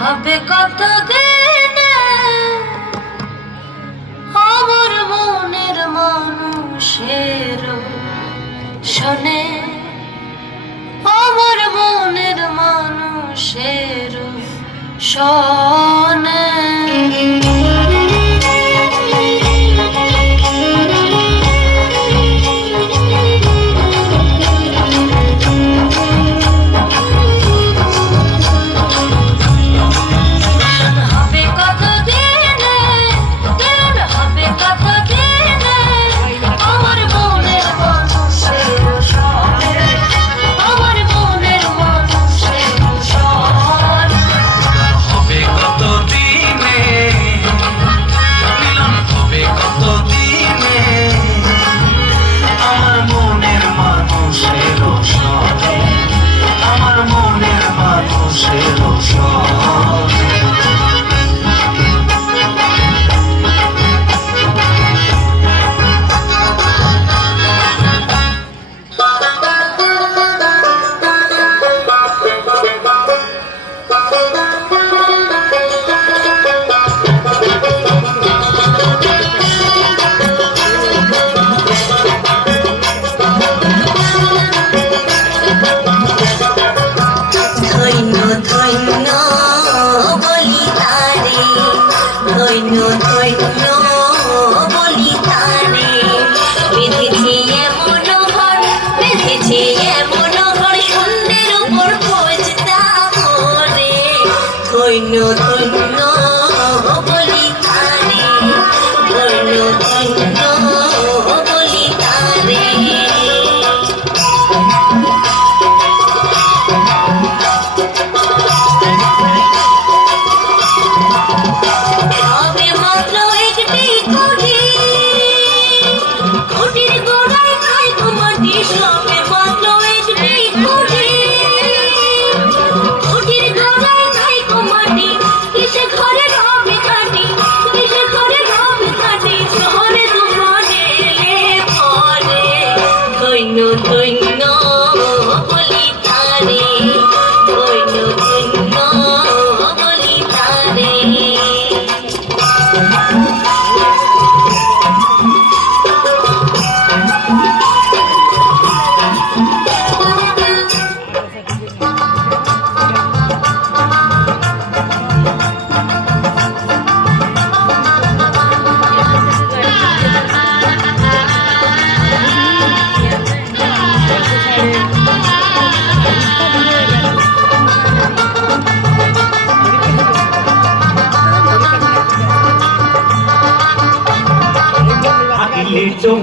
হবে কতদিন আমার মনের মানুষের শোনে, আমার মনের মানুষের শোনে।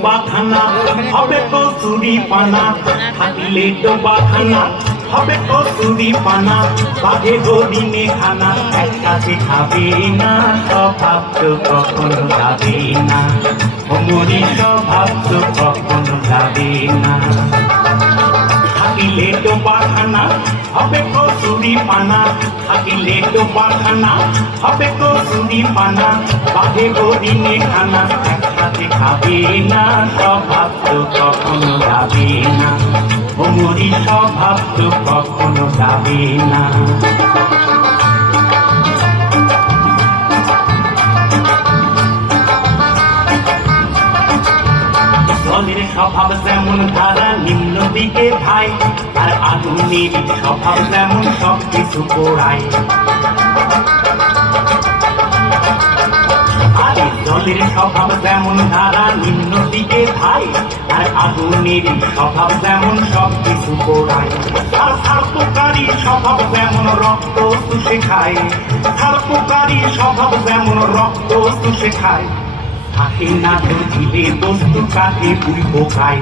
বাখানা হবে কসুরি পানা, থাকলে তো বাখানা হবে কসুরি পানা। বাঘে হরিণে খানা একসাথে খাবে না, স্বভাব তো কখনো যাবে না। ভ্রমরি স্বভাব তো কখনো যাবে না। থাকিলে তো বাখানা হবে কসুরি পানা, থাকিলে তো বাখানা হবে কসুরি পানা। বাঘে হরিণে খানা একসাথে খাবে না, স্বভাব তো কখনো যাবে না। ভ্রমরি স্বভাব তো কখনো যাবে না। জলের স্বভাব যেমন ধারা নিম্ন দিকে ধায়, আর আগুনের স্বভাব যেমন সব কিছু পোড়ায়। আরে জলের স্বভাব যেমন ধারা নিম্ন দিকে ধায়, আর আগুনের স্বভাব যেমন সব কিছু পোড়ায়। আর সার্পকারী স্বভাব যেমন রক্ত চুষে খায়, সার্পকারী স্বভাব যেমন রক্ত চুষে খায়। থাকে না ধরিলে বস্তু কাটে বুই পোকায়।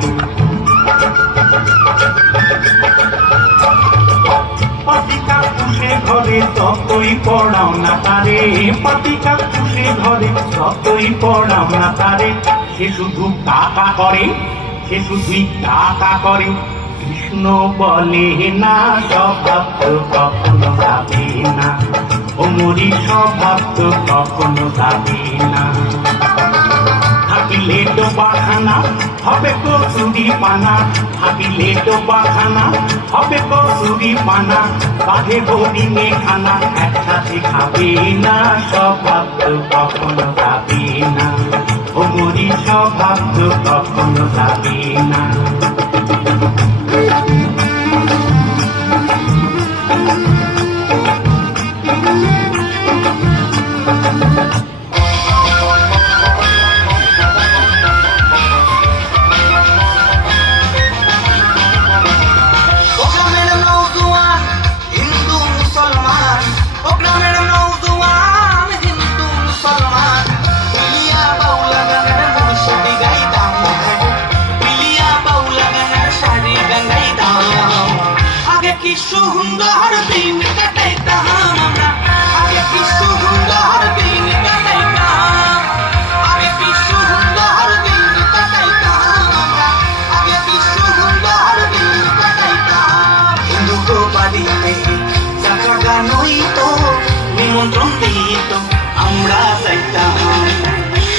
পাতিকা পুষে ঘরে ততই পড়াও না তারে, পাতিকা পুষে ঘরে ততই পড়াও না তারে। সে শুধু টাকা করে, সে শুধুই টাকা করে। কৃষ্ণ বলে না স্বভাব তো কখনো যাবে না, ভ্রমরি স্বভাব তো কখনো যাবে না। থাকিলে ডোবাখানা হবে কচুরি পানা, থাকিলে ডোবাখানা হবে কচুরি পানা, বাঘে হরিণে খানা একসাথে খাবে না, স্বভাব তো কখনো যাবে না, ও মরি স্বভাব তো কখনো যাবে না। সুন্দর দিন কাটাইতাম আমরা, আগে কি সুন্দর দিন কাটাইতাম, আগে কি সুন্দর দিন কাটাইতাম আমরা, আগে কি সুন্দর দিন কাটাইতাম। দুটো বাড়িতে চাকা গান হইতো, নিমন্ত্রণ দিত আমরা যাইতাম,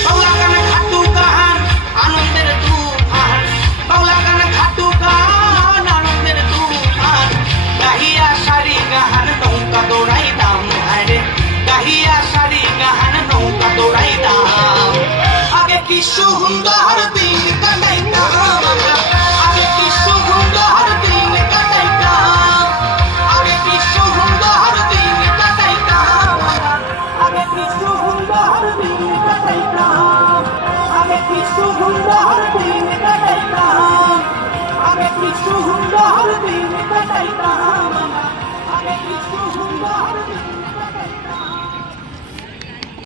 বাউলা গানে খাটু গান আনন্দের তুফান, বাউলা গানে খাটু গান আনন্দের তুফান, গাহিয়া শাড়ি গাহান নৌকা দৌড়াইতাম, আরে গাহিয়া শাড়ি গাহান নৌকা দৌড়াইতাম। আগে কি সুন্দর দিন কাটাইতাম আমরা, আগে কি সুন্দর দিন কাটাইতাম, আগে কি সুন্দর দিন কাটাইতাম আমরা, আগে কি সুন্দর দিন কাটাইতাম, আগে কি সুন্দর দিন কাটাইতাম, আগে কি সুন্দর দিন কাটাইতাম আমরা, আগে কি সুন্দর দিন